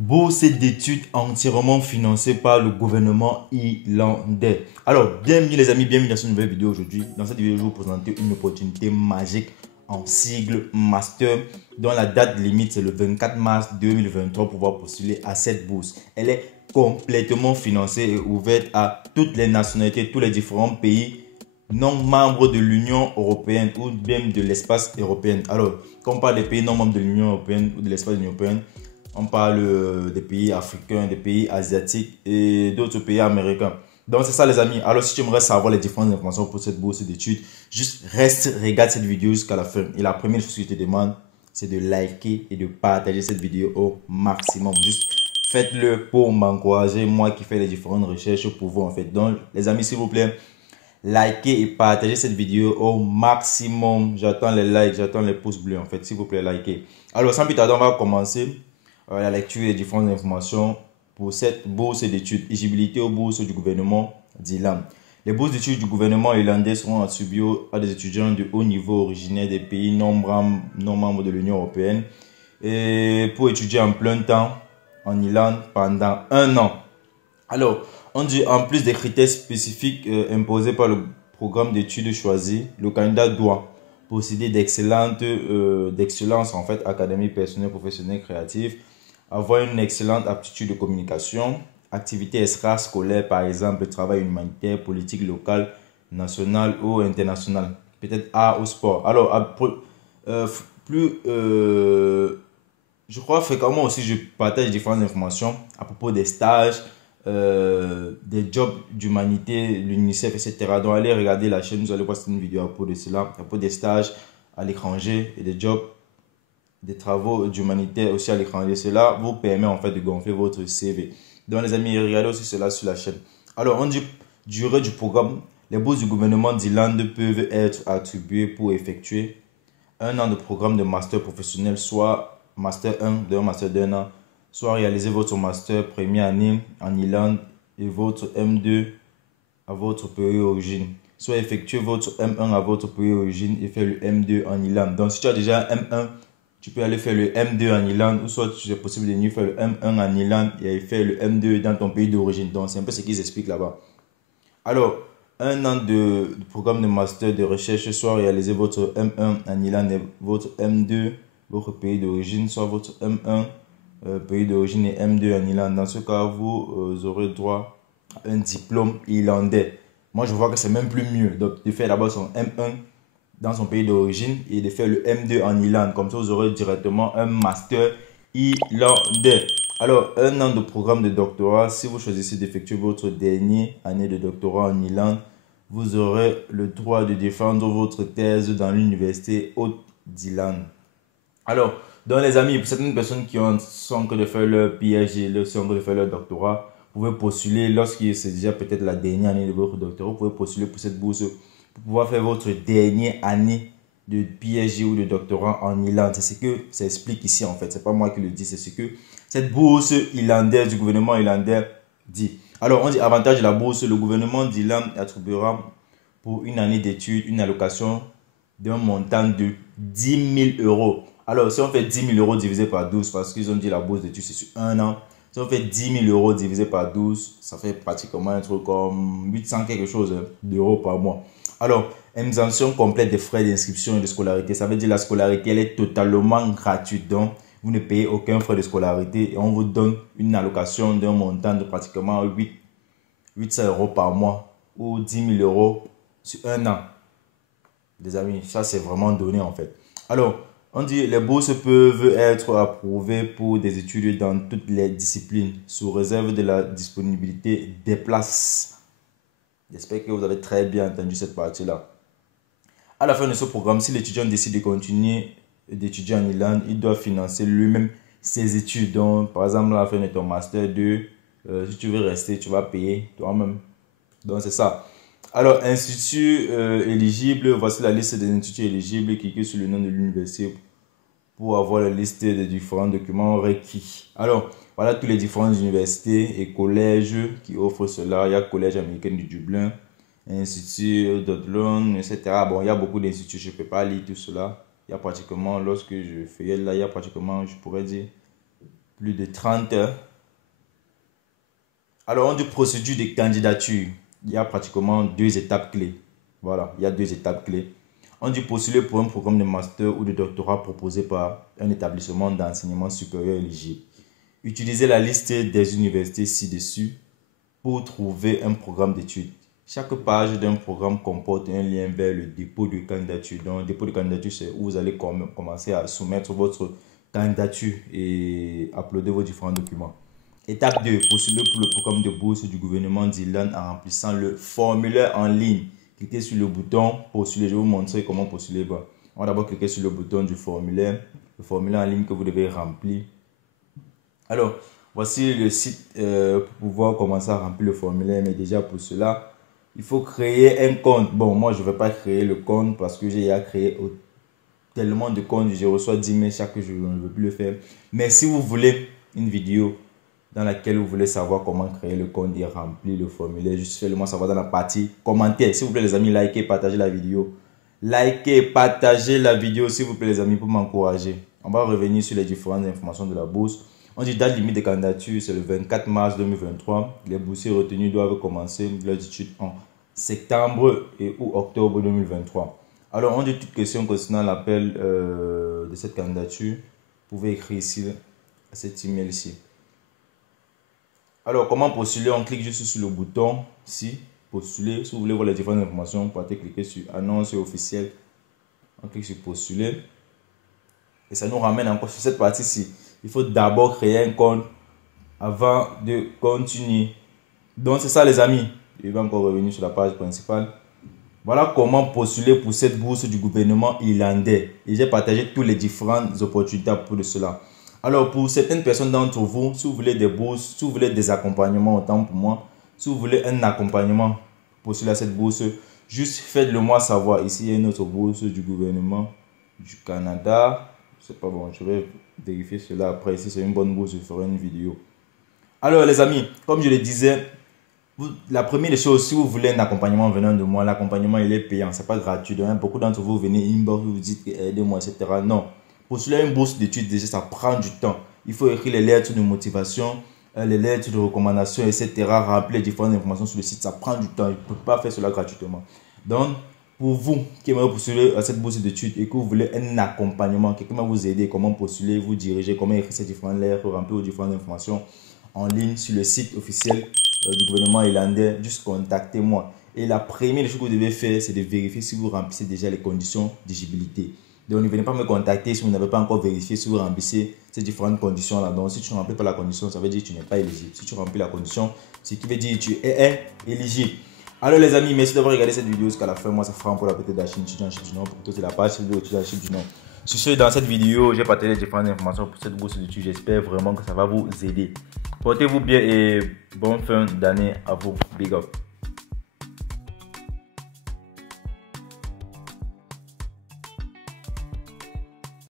Bourse d'études entièrement financée par le gouvernement irlandais. Alors, bienvenue les amis, bienvenue dans cette nouvelle vidéo aujourd'hui. Dans cette vidéo, je vais vous présenter une opportunité magique en sigle master dont la date limite c'est le 24 mars 2023 pour pouvoir postuler à cette bourse. Elle est complètement financée et ouverte à toutes les nationalités, tous les différents pays non membres de l'Union européenne ou même de l'espace européen. Alors, quand on parle des pays non membres de l'Union européenne ou de l'espace de l'Union européenne, on parle des pays africains, des pays asiatiques et d'autres pays américains. Donc c'est ça les amis. Alors si tu aimerais savoir les différentes informations pour cette bourse d'études, juste reste, regarde cette vidéo jusqu'à la fin. Et la première chose que je te demande, c'est de liker et de partager cette vidéo au maximum. Juste faites-le pour m'encourager, moi qui fais les différentes recherches pour vous en fait. Donc les amis, s'il vous plaît, likez et partagez cette vidéo au maximum. J'attends les likes, j'attends les pouces bleus en fait. S'il vous plaît, likez. Alors sans plus tarder, on va commencer la lecture des différentes informations pour cette bourse d'études. Éligibilité aux bourses du gouvernement d'Irlande. Les bourses d'études du gouvernement irlandais seront attribuées à des étudiants de haut niveau originaires des pays non membres de l'Union européenne et pour étudier en plein temps en Irlande pendant un an. Alors, on dit en plus des critères spécifiques imposés par le programme d'études choisi, le candidat doit posséder d'excellence en fait académique, personnelle, professionnelle, créative, avoir une excellente aptitude de communication, activités extrascolaires par exemple, travail humanitaire, politique locale, nationale ou internationale, peut-être art ou sport. Alors, euh, plus je crois fréquemment aussi, je partage différentes informations à propos des stages, des jobs d'humanité, l'UNICEF, etc. Donc, allez regarder la chaîne, vous allez voir une vidéo à propos de cela, à propos des stages à l'étranger et des jobs, des travaux d'humanité aussi à l'étranger. Cela vous permet en fait de gonfler votre CV. Donc, les amis, regardez aussi cela sur la chaîne. Alors, on dit durée du programme. Les bourses du gouvernement d'Irlande peuvent être attribuées pour effectuer un an de programme de master professionnel, soit master 1 d'un master d'un an, soit réaliser votre master première année en Irlande et votre M2 à votre pays d'origine, soit effectuer votre M1 à votre pays d'origine et faire le M2 en Irlande. Donc si tu as déjà un M1, tu peux aller faire le M2 en Irlande ou soit c'est possible de venir faire le M1 en Irlande et faire le M2 dans ton pays d'origine. Donc c'est un peu ce qu'ils expliquent là-bas. Alors, un an de programme de master de recherche, soit réaliser votre M1 en Irlande et votre M2, votre pays d'origine, soit votre M1, pays d'origine et M2 en Irlande. Dans ce cas, vous aurez droit à un diplôme irlandais. Moi, je vois que c'est même plus mieux. Donc, de faire d'abord son M1 dans son pays d'origine et de faire le M2 en Irlande. Comme ça, vous aurez directement un master irlandais. Alors, un an de programme de doctorat. Si vous choisissez d'effectuer votre dernière année de doctorat en Irlande, vous aurez le droit de défendre votre thèse dans l'université haute d'Irlande. Alors, donc les amis, pour certaines personnes qui ont sont que de faire leur PhD, sont que de faire leur doctorat, vous pouvez postuler lorsque c'est déjà peut-être la dernière année de votre doctorat, vous pouvez postuler pour cette bourse pour pouvoir faire votre dernière année de PhD ou de doctorat en Irlande. C'est ce que ça explique ici en fait. C'est pas moi qui le dis, c'est ce que cette bourse irlandaise du gouvernement irlandais dit. Alors, on dit avantage de la bourse, le gouvernement d'Irlande attribuera pour une année d'études une allocation d'un montant de 10 000 euros. Alors, si on fait 10 000 euros divisé par 12, parce qu'ils ont dit la bourse d'études c'est sur un an, si on fait 10 000 euros divisé par 12, ça fait pratiquement un truc comme 800 quelque chose d'euros par mois. Alors, exemption complète des frais d'inscription et de scolarité. Ça veut dire la scolarité, elle est totalement gratuite. Donc, vous ne payez aucun frais de scolarité et on vous donne une allocation d'un montant de pratiquement 800 euros par mois ou 10 000 euros sur un an. Les amis, ça c'est vraiment donné en fait. Alors, on dit les bourses peuvent être approuvées pour des études dans toutes les disciplines sous réserve de la disponibilité des places. J'espère que vous avez très bien entendu cette partie-là. À la fin de ce programme, si l'étudiant décide de continuer d'étudier en Irlande, il doit financer lui-même ses études. Donc, par exemple, à la fin de ton master 2, si tu veux rester, tu vas payer toi-même. Donc, c'est ça. Alors, instituts éligibles, voici la liste des instituts éligibles. Cliquez sur le nom de l'université pour avoir la liste des différents documents requis. Alors, voilà tous les différentes universités et collèges qui offrent cela. Il y a Collège américain du Dublin, Institut d'Odlon, etc. Bon, il y a beaucoup d'instituts, je ne peux pas lire tout cela. Il y a pratiquement, lorsque je fais là, il y a pratiquement, je pourrais dire, plus de 30 heures. Alors, on dit procédure de candidature. Il y a pratiquement 2 étapes clés. Voilà, il y a 2 étapes clés. On dit postuler pour un programme de master ou de doctorat proposé par un établissement d'enseignement supérieur éligible. Utilisez la liste des universités ci-dessus pour trouver un programme d'études. Chaque page d'un programme comporte un lien vers le dépôt de candidature. Donc, le dépôt de candidature, c'est où vous allez commencer à soumettre votre candidature et uploader vos différents documents. Étape 2, postuler pour le programme de bourse du gouvernement d'Irlande en remplissant le formulaire en ligne. Cliquez sur le bouton postuler. Je vais vous montrer comment postuler. On va d'abord cliquer sur le bouton du formulaire, le formulaire en ligne que vous devez remplir. Alors, voici le site pour pouvoir commencer à remplir le formulaire. Mais déjà pour cela, il faut créer un compte. Bon, moi, je ne vais pas créer le compte parce que j'ai déjà créé tellement de comptes. Je reçois 10 mails chaque jour. Je ne veux plus le faire. Mais si vous voulez une vidéo dans laquelle vous voulez savoir comment créer le compte et remplir le formulaire, juste faites-le-moi savoir dans la partie commentaires. S'il vous plaît les amis, likez, partagez la vidéo. Likez, partagez la vidéo s'il vous plaît les amis pour m'encourager. On va revenir sur les différentes informations de la bourse. On dit date limite de candidature, c'est le 24 mars 2023. Les boursiers retenus doivent commencer leurs études en septembre et ou octobre 2023. Alors on dit toute question concernant l'appel de cette candidature. Vous pouvez écrire ici à cet email ici. Alors, comment postuler? On clique juste sur le bouton ici, postuler. Si vous voulez voir les différentes informations, vous pouvez cliquer sur annonce officielle. On clique sur postuler. Et ça nous ramène encore sur cette partie-ci. Il faut d'abord créer un compte avant de continuer. Donc, c'est ça les amis. Je vais encore revenir sur la page principale. Voilà comment postuler pour cette bourse du gouvernement irlandais. Et j'ai partagé toutes les différentes opportunités pour de cela. Alors, pour certaines personnes d'entre vous, si vous voulez des bourses, si vous voulez des accompagnements, autant pour moi, si vous voulez un accompagnement pour postuler à cette bourse, juste faites-le moi savoir. Ici, il y a une autre bourse du gouvernement du Canada. C'est pas bon, je vais vérifier cela après. Ici, c'est une bonne bourse, je ferai une vidéo. Alors, les amis, comme je le disais, la première des choses, si vous voulez un accompagnement venant de moi, l'accompagnement, il est payant, c'est pas gratuit. Donc, beaucoup d'entre vous venez inbox, vous dites aidez-moi, etc. Non. Postuler une bourse d'études, déjà, ça prend du temps. Il faut écrire les lettres de motivation, les lettres de recommandation, etc. Remplir les différentes informations sur le site, ça prend du temps. Il ne peut pas faire cela gratuitement. Donc, pour vous qui aimeriez postuler à cette bourse d'études et que vous voulez un accompagnement, quelqu'un va vous aider, comment postuler, vous diriger, comment écrire ces différentes lettres, remplir les différentes informations en ligne sur le site officiel du gouvernement irlandais, juste contactez-moi. Et la première chose que vous devez faire, c'est de vérifier si vous remplissez déjà les conditions d'éligibilité. Donc, ne venez pas me contacter si vous n'avez pas encore vérifié si vous remplissez ces différentes conditions-là. Donc, si tu ne remplis pas la condition, ça veut dire que tu n'es pas éligible. Si tu remplis la condition, ce qui veut dire que tu es éligible. Alors, les amis, merci d'avoir regardé cette vidéo jusqu'à la fin. Moi, ça fera pour la petite de la chaîne étudiant du Nord. Pour toi, c'est la page de la chaîne du Nord. Sur ce, dans cette vidéo, j'ai partagé différentes informations pour cette bourse d'études. J'espère vraiment que ça va vous aider. Portez-vous bien et bonne fin d'année à vous. Big up.